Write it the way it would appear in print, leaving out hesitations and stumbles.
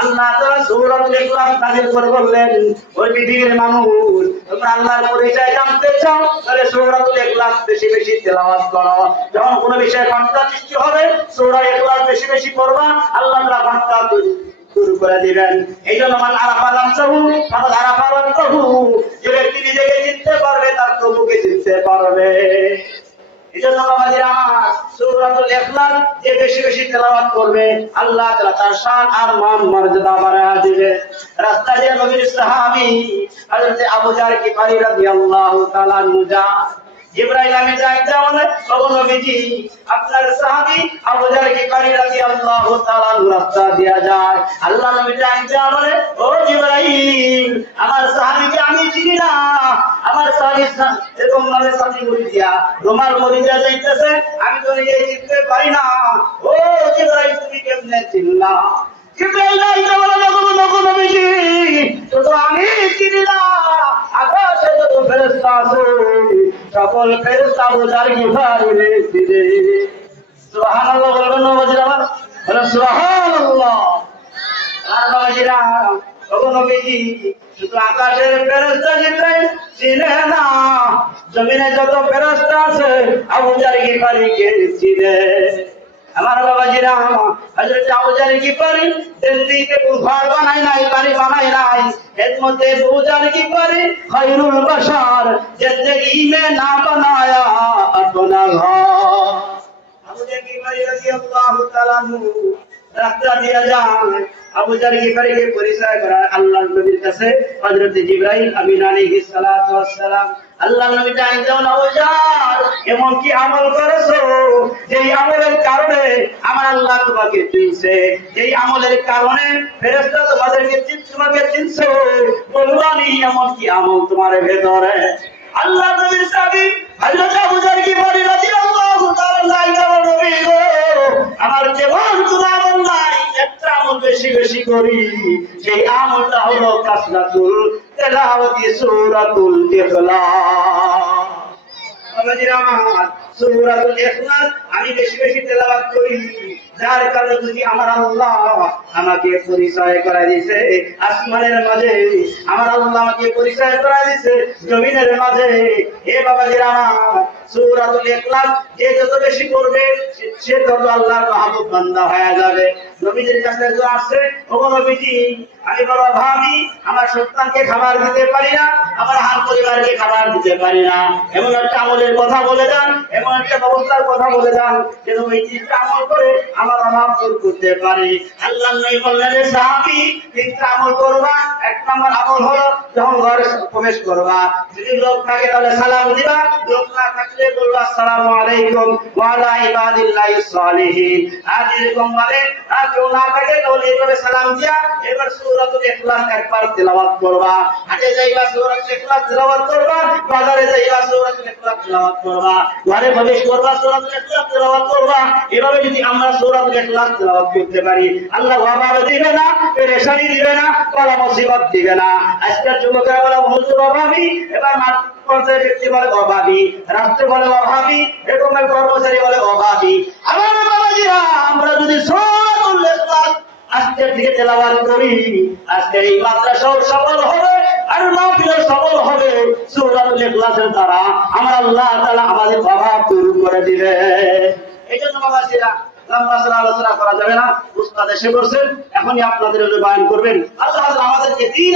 আল্লাহ তাআলা সূরাতুল ইখলাস নাযিল করে বললেন, ওই পৃথিবীর মানুষ, তোমরা আল্লাহর পরিচয় জানতে চাও তাহলে সূরাতুল ইখলাস বেশি বেশি তেলাওয়াত করো। যখন কোনো বিষয়ে কণ্ঠা সৃষ্টি হবে সূরা ইখলাস বেশি বেশি করবা, আল্লাহ তাআলা কণ্ঠা শুরু করে দিবেন। এই জন্য মান আরাফা নাফসাহু ফাকাদ আরাফা রাব্বাহু, যে ব্যক্তি নিজেকে চিনতে পারবে তার প্রভুকে চিনতে পারবে। এজন্য বাবাজিরা আমার, সূরাতুল ইখলাস যে বেশি বেশি তেলাওয়াত করবে আল্লাহ তাআলা তার শান আর মান মর্যাদা বাড়ায় দিবে। রাস্তা দিয়ে নবীর সাহাবী হযরত আবু জার গিফারী রাদিয়াল্লাহু তাআলা আনহু জিবরাইল আমিন যাইতে বলে, ওগো নবীজি আপনার সাহাবী আবু জার গিফারী রাদিয়াল্লাহু তাআলা রাস্তা দিয়া যায়। আল্লাহ নবী যাইতে বলে, ও জিবরাইল আমার সাহাবীকে আমি চিনি না, আমার সাহাবী এরকম ভাবে সাথী মুড়ি দিয়া রোমাল মুড়ি দিয়া যাইতেছে, আমি তো নিজে চিনতে পারি না। ও জিবরাইল তুমি কেমনে চিনলা? জিবরাইল যাইতে বলে, ওগো নবীজি শুধু আমি চিনি না, আকাশে যত ফেরেশতা আছে সকল ফেরেশতা আবু জার গিফারীরে চিনে। সুবহানাল্লাহ বলবেন না বাবাজিরা? বলেন সুবহানাল্লাহ। আর বাবাজিরা, ওগো নবীজি শুধু আকাশের ফেরেশতা জিবরাইল চিনে না, জমিনে যত ফেরেশতা আছে আবু জার গিফারীকে চিনে। আমার বাবাজিরা, হযরত আবু জার গিফারী দিল্লিতে ঘর বানাই নাই, বাড়ি বানাই নাই, এর মধ্যে আবু জার গিফারী খায়রুল বাশার জিন্দেগি মে না বানায়া আপনা ঘর। আবু জার গিফারী রাদিয়াল্লাহু তাআলা আনহু রাস্তা দিয়ে যান, আবু জার গিফারীকে পরিচয় করার আল্লাহর নবীর কাছে হযরত জিবরাইল আমিন আলাইহিস সালাতু ওয়াস সালাম। আল্লাহর নবী জানেন, আবু জার এমন কি আমল করেছো যেই আমলের কারণে আমার আল্লাহ তোমাকে চিনছে, যেই আমলের কারণে ফেরেশতা তোমাকে চিনছে, বলবানি এমন কি আমল তোমার ভেতরে? আল্লাহর নবীর সাহাবী হযরত আবু জার গিফারী রাদিয়াল্লাহু তাআলা নবী গো, আমার জীবন তোমার আমল নাই, একটা আমল বেশি বেশি করি, সেই আমলটা হলো কাসরাতুল তেলাওয়াতি সূরাতুল ইখলাস। বাবাজিরা আমার, সূরাতুল ইখলাস আমি বেশি বেশি তেলাওয়াত করি, যার কারণে যদি আমার আল্লাহ আমাকে পরিচয় করায় দিয়েছে আসমানের মাঝে, আমার আল্লাহ আমাকে পরিচয় করায় দিয়েছে জমিনের মাঝে। এ বাবাজিরা আমার, সূরাতুল ইখলাস যে যত বেশি করবে সে তত আল্লাহর মাহবুব বান্দা হয়ে যাবে। নবীজির কাছে তো আসছে, ওগো নবীজি আমি বড় অভাবী, আমার সন্তানকে খাবার দিতে পারি না, আমার হার পরিবারকে খাবার দিতে পারি না, এমন একটা আমলের কথা বলে যান, এমন একটা ব্যবস্থার কথা বলে যান যেন ওই তিনটা আমল করে আমার অভাব দূর করতে পারি। আল্লাহ নবী বললেন, সাহাবী তিনটা আমল করবা। এক নম্বর আমল হলো যখন ঘরে প্রবেশ করবা, যদি লোক থাকে তাহলে সালাম দিবা, লোক না থাকলে বলবা আসসালামু আলাইকুম ওয়া আলা ইবাদিল্লাহিস সালিহিন। আর এরকম ভাবে কেউ না থাকে তাহলে এইভাবে সালাম দিয়া এবার সূরাতুল ইখলাস একবার তেলাওয়াত করবা। হাটে যাইবা সূরাতুল ইখলাস তেলাওয়াত করবা, বাজারে যাইবা সূরাতুল ইখলাস তেলাওয়াত করবা, ঘরে প্রবেশ করবা সূরাতুল ইখলাস তেলাওয়াত করবা। এভাবে যদি আমরা সূরাতুল ইখলাস তেলাওয়াত করতে পারি, আল্লাহ অভাব দিবে না, পেরেশানি দিবে না, কলা মুসিবত দিবে না। আজকের যুবকেরা বলে হুজুর অভাবী, এবার পর্যায়ে ব্যক্তি বলে অভাবী, রাষ্ট্র বলে অভাবী, এরকমের কর্মচারী বলে অভাবী। আমার বাবাজিরা, আমরা যদি সূরাতুল ইখলাস আজকের থেকে তেলাওয়াত করি, আজকে এই মাদ্রাসাও সফল হবে আর মাহফিলও সফল হবে সূরাতুল ইখলাসের দ্বারা। আমার আল্লাহ তাআলা আমাদের অভাব দূর করে দিবে। এই জন্য বাবাজিরা, লম্বা আলোচনা করা যাবে না, উস্তাদ এসে বলছেন, এখনই আপনাদের বয়ান করবেন। আল্লাহ আমাদেরকে দিন